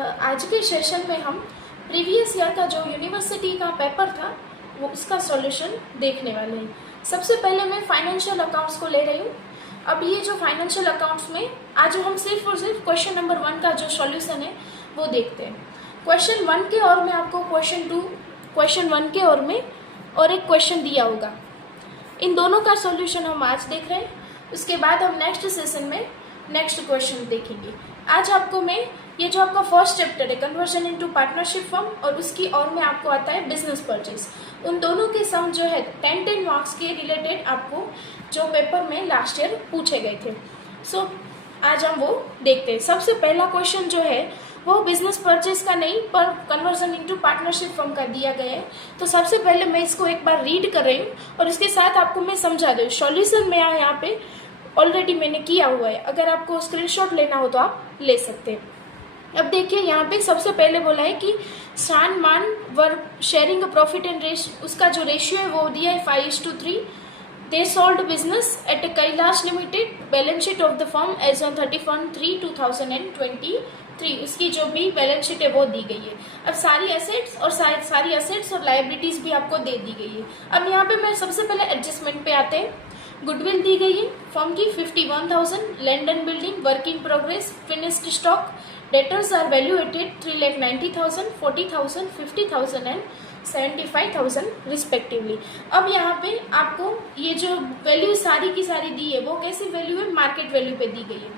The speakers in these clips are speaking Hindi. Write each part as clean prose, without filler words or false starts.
आज के सेशन में हम प्रीवियस ईयर का जो यूनिवर्सिटी का पेपर था वो उसका सॉल्यूशन देखने वाले हैं। सबसे पहले मैं फाइनेंशियल अकाउंट्स को ले रही हूँ। अब ये जो फाइनेंशियल अकाउंट्स में आज हम सिर्फ और सिर्फ क्वेश्चन नंबर 1 का जो सॉल्यूशन है वो देखते हैं। क्वेश्चन 1 के और में आपको क्वेश्चन 1 के और में और एक क्वेश्चन दिया होगा। इन दोनों का सॉल्यूशन हम आज देख रहे हैं। उसके बाद हम नेक्स्ट सेशन में नेक्स्ट क्वेश्चन देखेंगे। आज आपको मैं ये जो आपका फर्स्ट चैप्टर है कन्वर्जन इनटू पार्टनरशिप फर्म और उसकी और में आपको आता है बिजनेस परचेज, उन दोनों के सम जो है 10 मार्क्स के रिलेटेड आपको जो पेपर में लास्ट ईयर पूछे गए थे। सो आज हम वो देखते हैं। सबसे पहला क्वेश्चन जो है वो बिजनेस परचेज का नहीं पर कन्वर्जन इनटू पार्टनरशिप फर्म का दिया गया है। तो सबसे पहले मैं इसको एक बार रीड कर रही हूँ और इसके साथ आपको मैं समझा दूँ। सॉल्यूशन में यहाँ पे ऑलरेडी मैंने किया हुआ है, अगर आपको स्क्रीनशॉट लेना हो तो आप ले सकते हैं। अब देखिए यहाँ पे सबसे पहले बोला है कि शान मान वर शेयरिंग प्रॉफिट एंड उसका जो रेशियो है वो दिया है 5:3। They sold business at Kailash Limited, balance sheet of the firm as on 31/3/2023। उसकी जो भी बैलेंस शीट है वो दी गई है। अब सारी एसेट्स और लाइबिलिटीज भी आपको दे दी गई है। अब यहाँ पे मैं सबसे पहले एडजस्टमेंट पे आते हैं। गुडविल दी गई है फर्म की 51,000, land and building work in progress, finished stock, debtors are valuated 3,90,000, 40,000, 50,000 and 75,000 respectively. अब यहाँ पे आपको ये जो वैल्यू सारी की सारी दी है वो कैसी वैल्यू है, मार्केट वैल्यू पे दी गई है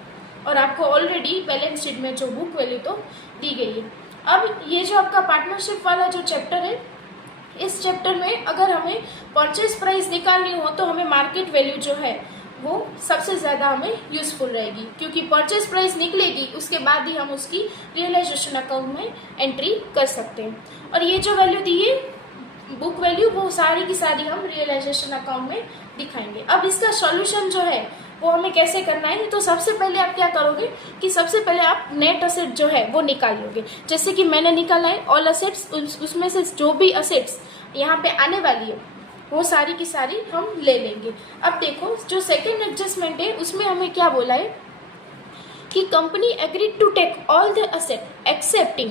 और आपको ऑलरेडी बैलेंस शीट में जो बुक वैल्यू तो दी गई है। अब ये जो आपका पार्टनरशिप वाला जो चैप्टर है, इस चैप्टर में अगर हमें परचेज प्राइस निकालनी हो तो हमें मार्केट वैल्यू जो है वो सबसे ज़्यादा हमें यूजफुल रहेगी, क्योंकि परचेज प्राइस निकलेगी उसके बाद ही हम उसकी रियलाइजेशन अकाउंट में एंट्री कर सकते हैं। और ये जो वैल्यू दी है बुक वैल्यू वो सारी की सारी हम रियलाइजेशन अकाउंट में दिखाएंगे। अब इसका सॉल्यूशन जो है वो हमें कैसे करना है, तो सबसे पहले आप क्या करोगे कि सबसे पहले आप नेट असेट जो है वो निकाल लोगे। जैसे कि मैंने निकाला है ऑल असेट्स, उसमें से जो भी असेट्स यहाँ पे आने वाली है वो सारी की सारी हम ले लेंगे। अब देखो जो सेकेंड एडजस्टमेंट है उसमें हमें क्या बोला है कि company agreed to take all the asset excepting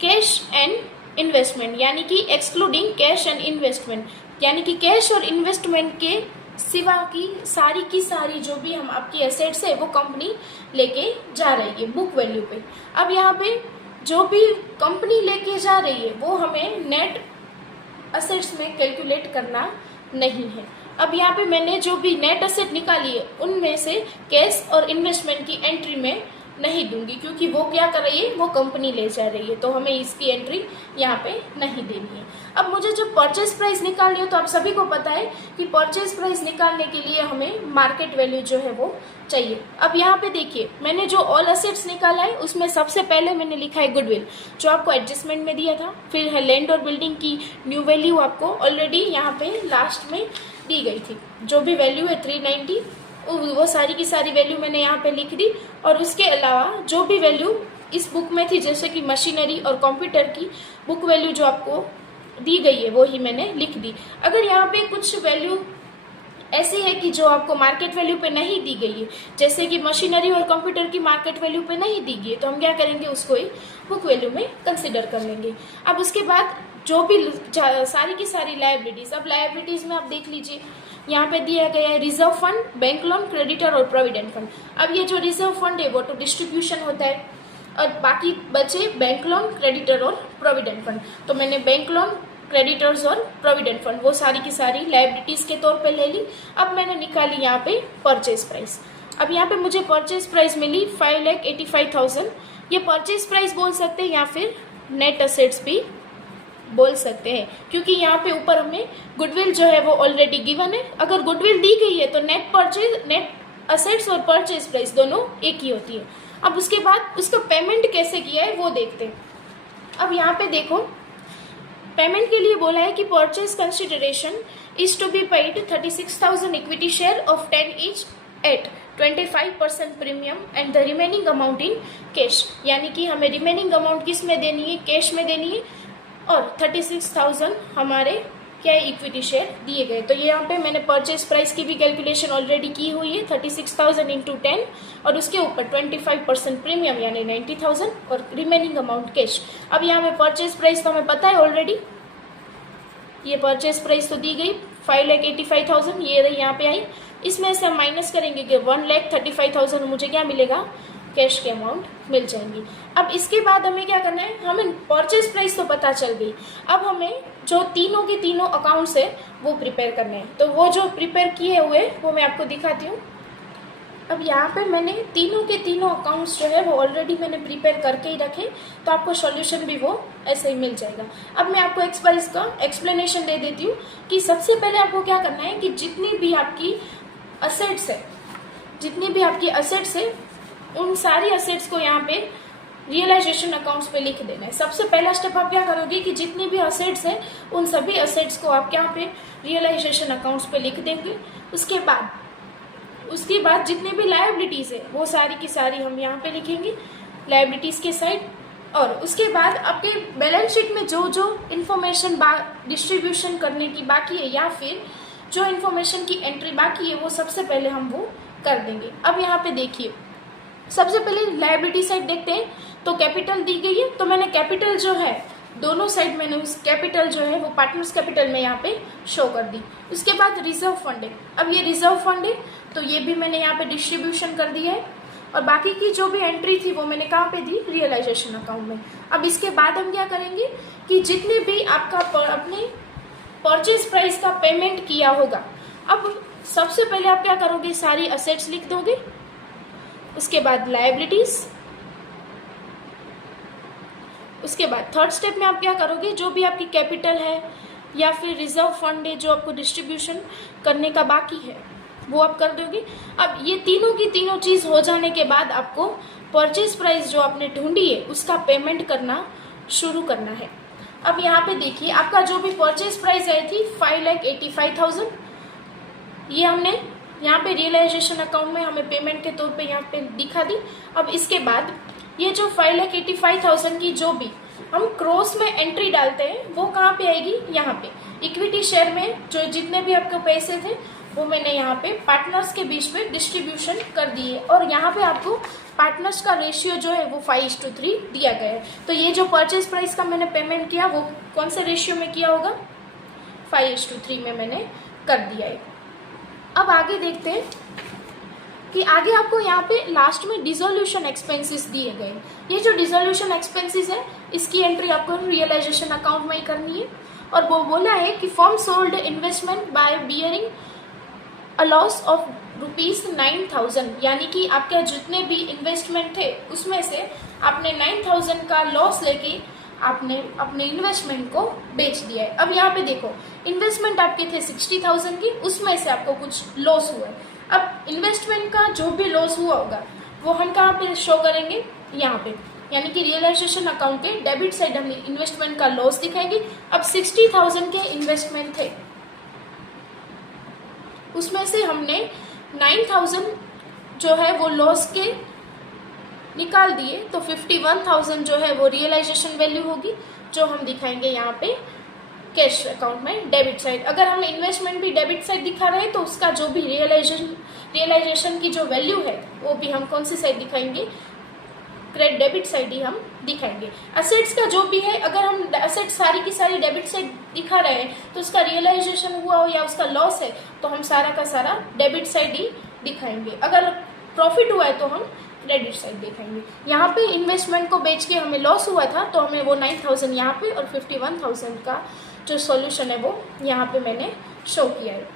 cash and investment, यानी कि एक्सक्लूडिंग कैश एंड इन्वेस्टमेंट, यानी कि कैश और इन्वेस्टमेंट के सिवा की सारी जो भी हम आपकी एसेट्स है वो कंपनी लेके जा रही है बुक वैल्यू पे। अब यहाँ पे जो भी कंपनी लेके जा रही है वो हमें नेट असेट्स में कैलकुलेट करना नहीं है। अब यहाँ पे मैंने जो भी नेट असेट निकाली है उनमें से कैश और इन्वेस्टमेंट की एंट्री में नहीं दूंगी, क्योंकि वो क्या कर रही है, वो कंपनी ले जा रही है, तो हमें इसकी एंट्री यहाँ पे नहीं देनी है। अब मुझे जो परचेज प्राइस निकालनी है तो आप सभी को पता है कि परचेज प्राइस निकालने के लिए हमें मार्केट वैल्यू जो है वो चाहिए। अब यहाँ पे देखिए मैंने जो ऑल असेट्स निकाला है उसमें सबसे पहले मैंने लिखा है गुडविल जो आपको एडजस्टमेंट में दिया था, फिर है लैंड और बिल्डिंग की न्यू वैल्यू आपको ऑलरेडी यहाँ पे लास्ट में दी गई थी, जो भी वैल्यू है 390 वो सारी की सारी वैल्यू मैंने यहाँ पे लिख दी। और उसके अलावा जो भी वैल्यू इस बुक में थी जैसे कि मशीनरी और कंप्यूटर की बुक वैल्यू जो आपको दी गई है वो ही मैंने लिख दी। अगर यहाँ पे कुछ वैल्यू ऐसी है कि जो आपको मार्केट वैल्यू पे नहीं दी गई है, जैसे कि मशीनरी और कंप्यूटर की मार्केट वैल्यू पे नहीं दी गई है, तो हम क्या करेंगे उसको ही बुक वैल्यू में कंसिडर कर लेंगे। अब उसके बाद जो भी सारी की सारी लायबिलिटीज, अब लायबिलिटीज में आप देख लीजिए यहाँ पे दिया गया है reserve fund, bank loan, creditor और प्रोविडेंट फंड। अब ये जो रिजर्व फंड है वो तो डिस्ट्रीब्यूशन होता है और बाकी बचे बैंक लोन, क्रेडिटर और प्रोविडेंट फंड। तो मैंने बैंक लोन, क्रेडिटर्स और प्रोविडेंट फंड वो सारी की सारी लायबिलिटीज के तौर पे ले ली। अब मैंने निकाली यहाँ पे परचेज प्राइस। अब यहाँ पे मुझे परचेज प्राइस मिली 5,85,000। ये परचेज प्राइस बोल सकते हैं या फिर नेट असेट्स भी बोल सकते हैं, क्योंकि यहाँ पे ऊपर हमें गुडविल जो है वो ऑलरेडी गिवन है। अगर गुडविल दी गई है तो नेट असेट्स और परचेज प्राइस दोनों एक ही होती है। अब उसके बाद उसका पेमेंट कैसे किया है वो देखते हैं। अब यहाँ पे देखो पेमेंट के लिए बोला है कि purchase consideration is to be paid 36,000 equity share of 10 each at 25% premium and the remaining amount in cash, यानी कि हमें रिमेनिंग अमाउंट किस में देनी है, कैश में देनी है और 36,000 हमारे क्या है, इक्विटी शेयर दिए गए। तो ये यहाँ पे मैंने परचेज प्राइस की भी कैलकुलेशन ऑलरेडी की हुई है 36,000 इंटू 10 और उसके ऊपर 25% प्रीमियम यानी 90,000 और रिमेनिंग अमाउंट कैश। अब यहाँ पे परचेज प्राइस तो हमें पता है ऑलरेडी, ये परचेज प्राइस तो दी गई 5,85,000, ये रही यहाँ पे आई। इसमें से हम माइनस करेंगे कि 1,35,000 मुझे क्या मिलेगा, कैश के अमाउंट मिल जाएंगी। अब इसके बाद हमें क्या करना है, हमें परचेज प्राइस तो पता चल गई, अब हमें जो तीनों के तीनों अकाउंट्स है वो प्रिपेयर करने हैं। तो वो जो प्रिपेयर किए हुए वो मैं आपको दिखाती हूँ। अब यहाँ पे मैंने तीनों के तीनों अकाउंट्स जो है वो ऑलरेडी मैंने प्रिपेयर करके ही रखे, तो आपको सॉल्यूशन भी वो ऐसे ही मिल जाएगा। अब मैं आपको एक्सपाइस का एक्सप्लेनेशन दे देती हूँ कि सबसे पहले आपको क्या करना है कि जितनी भी आपकी असेट्स है उन सारी असेट्स को यहाँ पे रियलाइजेशन अकाउंट्स पे लिख देना है। सबसे पहला स्टेप आप क्या करोगे कि जितनी भी असेट्स है उन सभी असेट्स को आप यहाँ पे रियलाइजेशन अकाउंट्स पे लिख देंगे। उसके बाद जितनी भी लायबिलिटीज़ है वो सारी की सारी हम यहाँ पे लिखेंगे लायबिलिटीज़ के साइड। और उसके बाद आपके बैलेंस शीट में जो जो इन्फॉर्मेशन डिस्ट्रीब्यूशन करने की बाकी है या फिर जो इन्फॉर्मेशन की एंट्री बाकी है वो सबसे पहले हम वो कर देंगे। अब यहाँ पे देखिए, सबसे पहले लायबिलिटी साइड देखते हैं। तो कैपिटल दी गई है, तो मैंने कैपिटल जो है दोनों साइड मैंने उस कैपिटल जो है वो पार्टनर्स कैपिटल में यहाँ पे शो कर दी। उसके बाद रिजर्व फंड है, अब ये रिजर्व फंड है तो ये भी मैंने यहाँ पे डिस्ट्रीब्यूशन कर दिया है और बाकी की जो भी एंट्री थी वो मैंने कहाँ पे दी, रियलाइजेशन अकाउंट में। अब इसके बाद हम क्या करेंगे कि जितने भी आपका अपने परचेज प्राइस का पेमेंट किया होगा, अब सबसे पहले आप क्या करोगे, सारी असेट्स लिख दोगे। उसके बाद लायबिलिटीज, उसके बाद थर्ड स्टेप में आप क्या करोगे, जो भी आपकी कैपिटल है या फिर रिजर्व फंड है जो आपको डिस्ट्रीब्यूशन करने का बाकी है वो आप कर दोगे। अब ये तीनों की तीनों चीज़ हो जाने के बाद आपको परचेज प्राइस जो आपने ढूंढी है उसका पेमेंट करना शुरू करना है। अब यहाँ पे देखिए, आपका जो भी परचेज प्राइस आई थी 5,85,000, ये हमने यहाँ पे रियलाइजेशन अकाउंट में हमें पेमेंट के तौर पे यहाँ पे दिखा दी। अब इसके बाद ये जो 5,85,000 की जो भी हम क्रॉस में एंट्री डालते हैं वो कहाँ पे आएगी, यहाँ पे इक्विटी शेयर में जो जितने भी आपके पैसे थे वो मैंने यहाँ पे पार्टनर्स के बीच में डिस्ट्रीब्यूशन कर दिए और यहाँ पे आपको पार्टनर्स का रेशियो जो है वो 5:3 दिया गया है। तो ये जो परचेज प्राइस का मैंने पेमेंट किया वो कौन से रेशियो में किया होगा, 5:3 में मैंने कर दिया है। अब आगे देखते हैं कि आगे आपको यहाँ पे लास्ट में डिसोल्यूशन एक्सपेंसेस दिए गए। ये जो डिसोल्यूशन एक्सपेंसेस है इसकी एंट्री आपको रियलाइजेशन अकाउंट में ही करनी है और वो बोला है कि firm sold investment by bearing a loss of ₹9,000, यानी कि आपके जितने भी इन्वेस्टमेंट थे उसमें से आपने 9,000 का लॉस लेके आपने अपने इन्वेस्टमेंट को बेच दिया है। अब यहाँ पे देखो, इन्वेस्टमेंट आपके थे 60,000 की, उसमें से आपको कुछ लॉस हुआ है। अब इन्वेस्टमेंट का जो भी लॉस हुआ होगा वो हम कहाँ पे शो करेंगे, यहाँ पे, यानी कि रियलाइजेशन अकाउंट के डेबिट साइड हम इन्वेस्टमेंट का लॉस दिखाएंगे। अब 60,000 के इन्वेस्टमेंट थे उसमें से हमने 9,000 जो है वो लॉस के निकाल दिए, तो 51,000 जो है वो रियलाइजेशन वैल्यू होगी जो हम दिखाएंगे यहाँ पे कैश अकाउंट में डेबिट साइड। अगर हम इन्वेस्टमेंट भी डेबिट साइड दिखा रहे हैं तो उसका जो भी रियलाइजेशन की जो वैल्यू है वो भी हम कौन सी साइड दिखाएंगे, क्रेडिट डेबिट साइड ही हम दिखाएंगे। असेट्स का जो भी है, अगर हम असेट सारी की सारी डेबिट साइड दिखा रहे हैं तो उसका रियलाइजेशन हुआ हो या उसका लॉस है तो हम सारा का सारा डेबिट साइड ही दिखाएंगे। अगर प्रॉफिट हुआ है तो हम क्रेडिट साइड दिखाएंगे। यहाँ पे इन्वेस्टमेंट को बेच के हमें लॉस हुआ था तो हमें वो 9,000 यहाँ पे और 51,000 का जो सॉल्यूशन है वो यहाँ पे मैंने शो किया है।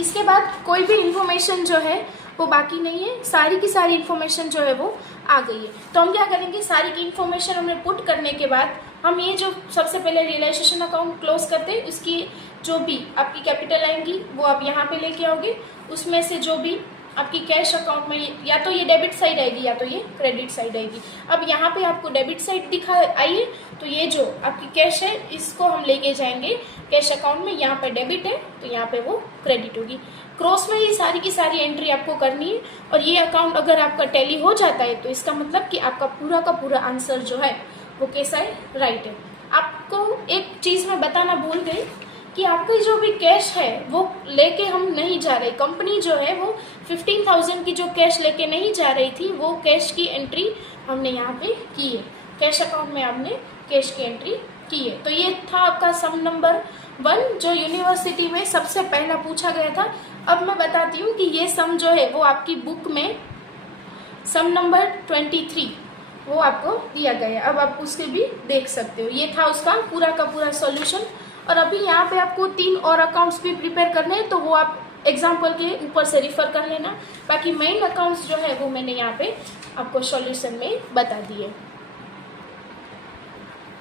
इसके बाद कोई भी इंफॉर्मेशन जो है वो बाकी नहीं है, सारी की सारी इन्फॉर्मेशन जो है वो आ गई है। तो हम क्या करेंगे, सारी की इन्फॉर्मेशन हमने पुट करने के बाद हम ये जो सबसे पहले रियलाइजेशन अकाउंट क्लोज करते हैं उसकी जो भी आपकी कैपिटल आएंगी वो आप यहाँ पे लेके आओगे। उसमें से जो भी आपकी कैश अकाउंट में या तो ये डेबिट साइड आएगी या तो ये क्रेडिट साइड आएगी। अब यहाँ पे आपको डेबिट साइड दिखा आई है तो ये जो आपकी कैश है इसको हम लेके जाएंगे कैश अकाउंट में, यहाँ पे डेबिट है तो यहाँ पे वो क्रेडिट होगी। क्रॉस में ही सारी की सारी एंट्री आपको करनी है और ये अकाउंट अगर आपका टैली हो जाता है तो इसका मतलब कि आपका पूरा का पूरा आंसर जो है वो कैसा है, राइट है। आपको एक चीज़ मैं बताना भूल गई कि आपकी जो भी कैश है वो लेके हम नहीं जा रहे, कंपनी जो है वो 15,000 की जो कैश लेके नहीं जा रही थी, वो कैश की एंट्री हमने यहाँ पे की है, कैश अकाउंट में आपने कैश की एंट्री की है। तो ये था आपका सम नंबर 1 जो यूनिवर्सिटी में सबसे पहला पूछा गया था। अब मैं बताती हूँ कि ये सम जो है वो आपकी बुक में सम नंबर 23 वो आपको दिया गया है, अब आप उसके भी देख सकते हो। ये था उसका पूरा का पूरा सॉल्यूशन। और अभी यहाँ पे आपको 3 और अकाउंट्स भी प्रिपेयर करने हैं, तो वो आप एग्जाम्पल के ऊपर से रिफर कर लेना। बाकी मेन अकाउंट्स जो है वो मैंने यहाँ पे आपको सॉल्यूशन में बता दिए।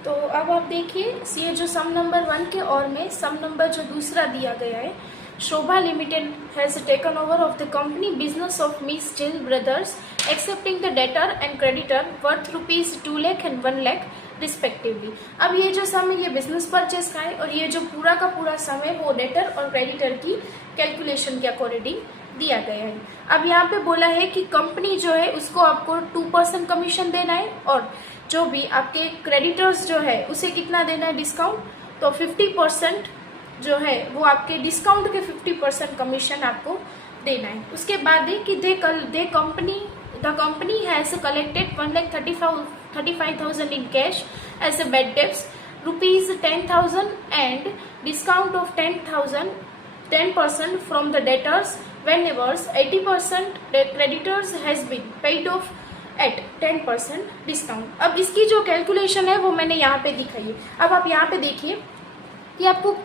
तो अब आप देखिए, ये जो सम नंबर 1 के और में सम नंबर जो दूसरा दिया गया है, Shobha limited has taken over of the company business of मिस जिल brothers excepting the debtor and creditor worth ₹2 lakh and 1 lakh respectively. अब ये जो सम है ये बिजनेस परचेस का है, और ये जो पूरा का पूरा सम है वो डेटर और क्रेडिटर की कैलकुलेशन के अकॉर्डिंग दिया गया है। अब यहाँ पे बोला है कि कंपनी जो है उसको आपको 2% कमीशन देना है, और जो भी आपके क्रेडिटर्स जो है उसे कितना देना है डिस्काउंट, तो 50% जो है वो आपके डिस्काउंट के 50% कमीशन आपको देना है। उसके बाद है कि the company has collected 1,35,000 in cash as a bad debts, ₹10,000 and discount of 10% from the debtors whenever 80% the creditors has been paid off at 10% discount. अब इसकी जो कैलकुलेशन है वो मैंने यहाँ पे दिखाई है। अब आप यहाँ पे देखिए कि आपको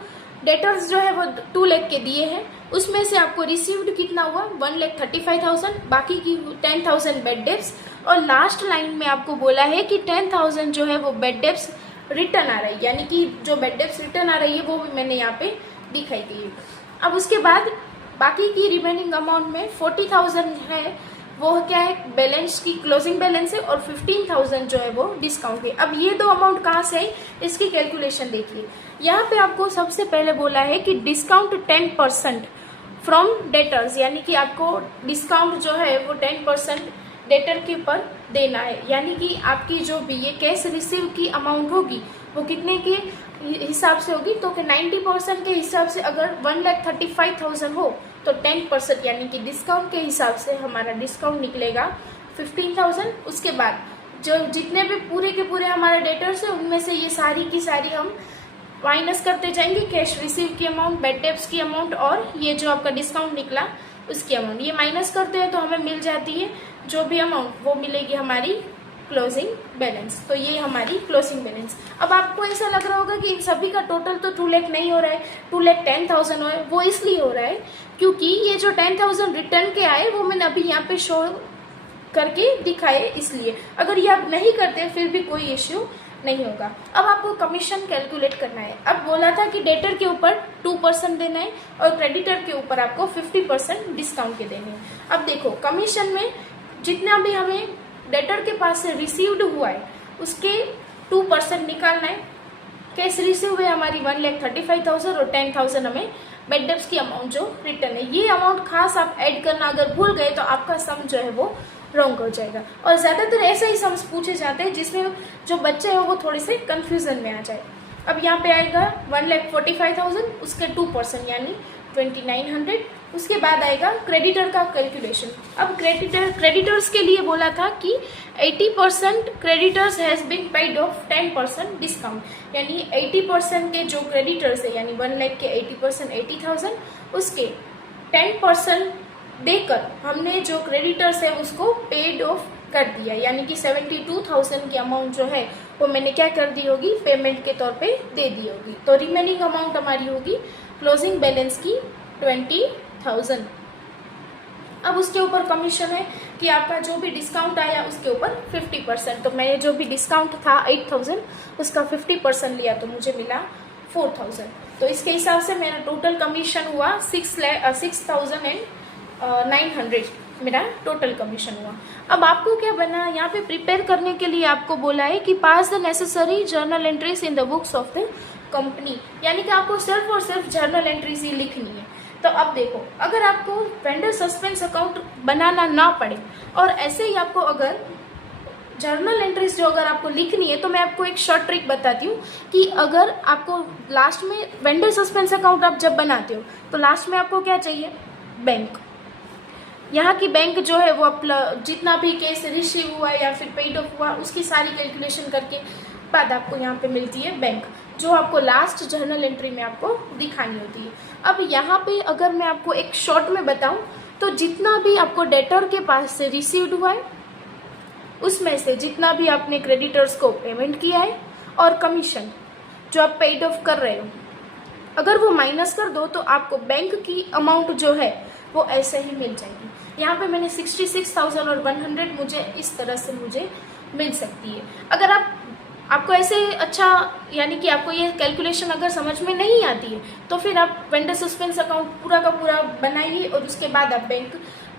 डेटर्स जो है वो 2 लाख के दिए हैं, उसमें से आपको रिसीव्ड कितना हुआ 1,35,000, बाकी की 10,000 बेड डेब्ट्स, और लास्ट लाइन में आपको बोला है कि 10,000 जो है वो बेड डेब्ट्स रिटर्न आ रही है, यानी कि जो बेड डेब्ट्स रिटर्न आ रही है वो भी मैंने यहाँ पे दिखाई दी है। अब उसके बाद बाकी की रिमेनिंग अमाउंट में 40,000 है, वो क्या है बैलेंस की क्लोजिंग बैलेंस है, और 15,000 जो है वो डिस्काउंट है। अब ये दो अमाउंट कहाँ से है इसकी कैलकुलेशन देखिए। यहाँ पे आपको सबसे पहले बोला है कि डिस्काउंट 10% फ्रॉम डेटर्स, यानी कि आपको डिस्काउंट जो है वो 10% डेटर के ऊपर देना है, यानी कि आपकी जो भी ये कैश रिसीव की अमाउंट होगी वो कितने के हिसाब से होगी, तो 90% के हिसाब से अगर 1,35,000 हो तो 10% यानी कि डिस्काउंट के हिसाब से हमारा डिस्काउंट निकलेगा 15,000। उसके बाद जो जितने भी पूरे के पूरे हमारे डेटर्स है उनमें से ये सारी की सारी हम माइनस करते जाएंगे, कैश रिसीव की अमाउंट, बेड डेब्ट्स की अमाउंट, और ये जो आपका डिस्काउंट निकला उसकी अमाउंट, ये माइनस करते हैं तो हमें मिल जाती है जो भी अमाउंट वो मिलेगी हमारी क्लोजिंग बैलेंस। तो ये हमारी क्लोजिंग बैलेंस। अब आपको ऐसा लग रहा होगा कि इन सभी का टोटल तो 2 लाख नहीं हो रहा है, 2,10,000 हो है, वो इसलिए हो रहा है क्योंकि ये जो 10,000 रिटर्न के आए वो मैंने अभी यहाँ पे शो करके दिखाए, इसलिए अगर ये आप नहीं करते फिर भी कोई इश्यू नहीं होगा। अब आपको कमीशन कैलकुलेट करना है। अब बोला था कि डेटर के ऊपर 2% देना है और क्रेडिटर के ऊपर आपको 50% डिस्काउंट के देने हैं। अब देखो कमीशन में जितना भी हमें डेटर के पास से रिसीव्ड हुआ है उसके 2% निकालना है। कैश रिसीव हुए हमारी 1,35,000 और 10,000 हमें बेड डेब्ट्स की अमाउंट जो रिटर्न है, ये अमाउंट खास आप ऐड करना अगर भूल गए तो आपका सम जो है वो रॉन्ग हो जाएगा। और ज़्यादातर ऐसे ही सम्स पूछे जाते हैं जिसमें जो बच्चे हैं वो थोड़े से कंफ्यूजन में आ जाए। अब यहाँ पे आएगा 1,45,000 उसके 2% यानी 2,900। उसके बाद आएगा क्रेडिटर का कैलकुलेशन। अब क्रेडिटर्स के लिए बोला था कि 80% creditors has been paid off 10% discount, यानी 80% के जो क्रेडिटर्स है यानी 1 लाख के 80% 80,000 उसके 10% देकर हमने जो क्रेडिटर्स है उसको पेड ऑफ कर दिया, यानी कि 72,000 की अमाउंट जो है वो मैंने क्या कर दी होगी पेमेंट के तौर पे दे दी होगी। तो रिमेनिंग अमाउंट हमारी होगी क्लोजिंग बैलेंस की 20,000। अब उसके ऊपर कमीशन है कि आपका जो भी डिस्काउंट आया उसके ऊपर 50%। तो मैंने जो भी डिस्काउंट था 8,000 उसका 50% लिया तो मुझे मिला 4,000। तो इसके हिसाब से मेरा टोटल कमीशन हुआ 6,900 मेरा टोटल कमीशन हुआ। अब आपको क्या बना, यहाँ पे प्रिपेयर करने के लिए आपको बोला है कि pass the necessary journal entries in the books of the company, यानी कि आपको सिर्फ और सिर्फ जर्नल एंट्रीज ही लिखनी है। तो अब देखो अगर आपको वेंडर सस्पेंस अकाउंट बनाना ना पड़े और ऐसे ही आपको अगर जर्नल एंट्रीज जो अगर आपको लिखनी है तो मैं आपको एक शॉर्ट ट्रिक बताती हूँ कि अगर आपको लास्ट में वेंडर सस्पेंस अकाउंट आप जब बनाते हो तो लास्ट में आपको क्या चाहिए, बैंक। यहाँ की बैंक जो है वो जितना भी केस रिसीव हुआ या फिर पेड ऑफ हुआ उसकी सारी कैलकुलेशन करके बाद आपको यहाँ पे मिलती है बैंक, जो आपको लास्ट जर्नल एंट्री में आपको दिखानी होती है। अब यहाँ पे अगर मैं आपको एक शॉर्ट में बताऊँ तो जितना भी आपको डेटर के पास से रिसीव्ड हुआ है उसमें से जितना भी आपने क्रेडिटर्स को पेमेंट किया है और कमीशन जो आप पेड ऑफ कर रहे हो, अगर वो माइनस कर दो तो आपको बैंक की अमाउंट जो है वो ऐसे ही मिल जाएगी। यहाँ पे मैंने 66,100 मुझे इस तरह से मुझे मिल सकती है। अगर आपको ऐसे अच्छा यानी कि आपको ये कैलकुलेशन अगर समझ में नहीं आती है तो फिर आप वेंडर सस्पेंस अकाउंट पूरा का पूरा बनाइए और उसके बाद आप बैंक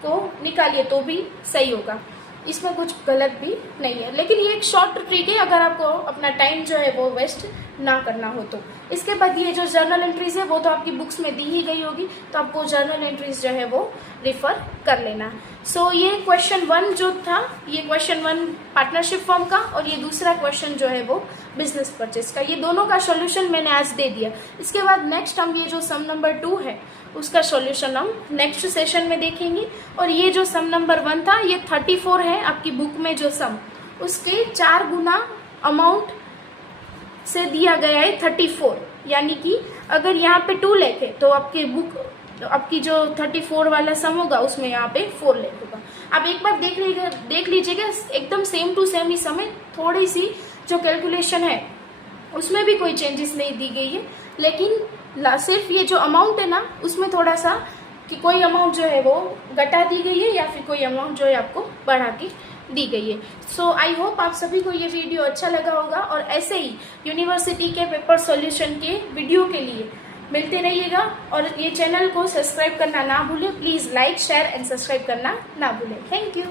को निकालिए तो भी सही होगा, इसमें कुछ गलत भी नहीं है। लेकिन ये एक शॉर्ट ट्रिक है अगर आपको अपना टाइम जो है वो वेस्ट ना करना हो तो। इसके बाद ये जो जर्नल एंट्रीज है वो तो आपकी बुक्स में दी ही गई होगी, तो आपको जर्नल एंट्रीज जो है वो रिफर कर लेना। सो ये क्वेश्चन 1 जो था, ये क्वेश्चन 1 पार्टनरशिप फॉर्म का और ये दूसरा क्वेश्चन जो है वो बिजनेस परचेस का, ये दोनों का सॉल्यूशन मैंने आज दे दिया। इसके बाद नेक्स्ट हम ये जो सम नंबर 2 है उसका सॉल्यूशन हम नेक्स्ट सेशन में देखेंगे। और ये जो सम नंबर 1 था ये 34 है आपकी बुक में जो सम, उसके 4 गुना अमाउंट से दिया गया है 34, यानी कि अगर यहाँ पे 2 लाख है तो आपकी बुक आपकी जो 34 वाला सम होगा उसमें यहाँ पे 4 लाख होगा। आप एक बार देख लीजिएगा एकदम सेम टू सेम ही सम है, थोड़ी सी जो कैलकुलेशन है उसमें भी कोई चेंजेस नहीं दी गई है, लेकिन सिर्फ ये जो अमाउंट है ना उसमें थोड़ा सा कि कोई अमाउंट जो है वो घटा दी गई है या फिर कोई अमाउंट जो है आपको बढ़ा के दी गई है। सो आई होप आप सभी को ये वीडियो अच्छा लगा होगा और ऐसे ही यूनिवर्सिटी के पेपर सॉल्यूशन के वीडियो के लिए मिलते रहिएगा। और ये चैनल को सब्सक्राइब करना ना भूलें, please like share and subscribe करना ना भूलें। Thank you.